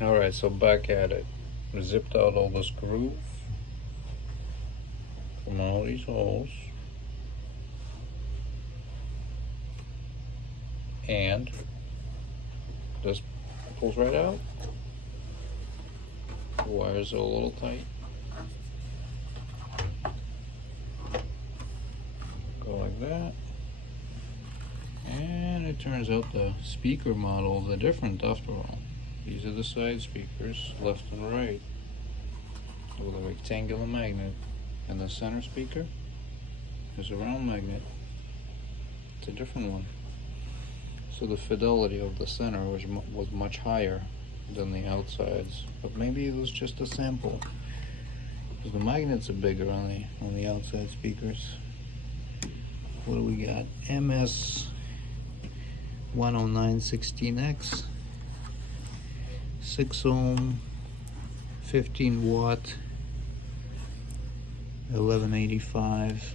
Alright, so back at it. We zipped out all this groove from all these holes. And this pulls right out. The wires are a little tight. Go like that. And it turns out the speaker models are different after all. These are the side speakers, left and right, with a rectangular magnet. And the center speaker is a round magnet. It's a different one. So the fidelity of the center was much higher than the outsides. But maybe it was just a sample, because the magnets are bigger on the outside speakers. What do we got? MS 10916X, 6 ohm, 15 watt, 1185,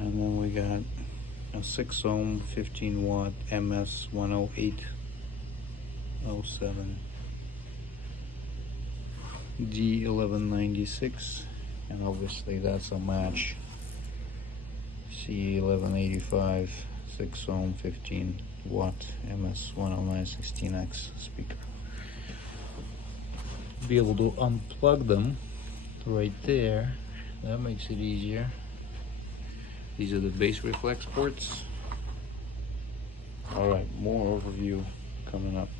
and then we got a 6 ohm, 15 watt MS 10807, D1196, and obviously that's a match. C1185, 6 ohm, 15 watt MS 10916X speaker. Be able to unplug them right there. That makes it easier. These are the bass reflex ports. Alright, more overview coming up.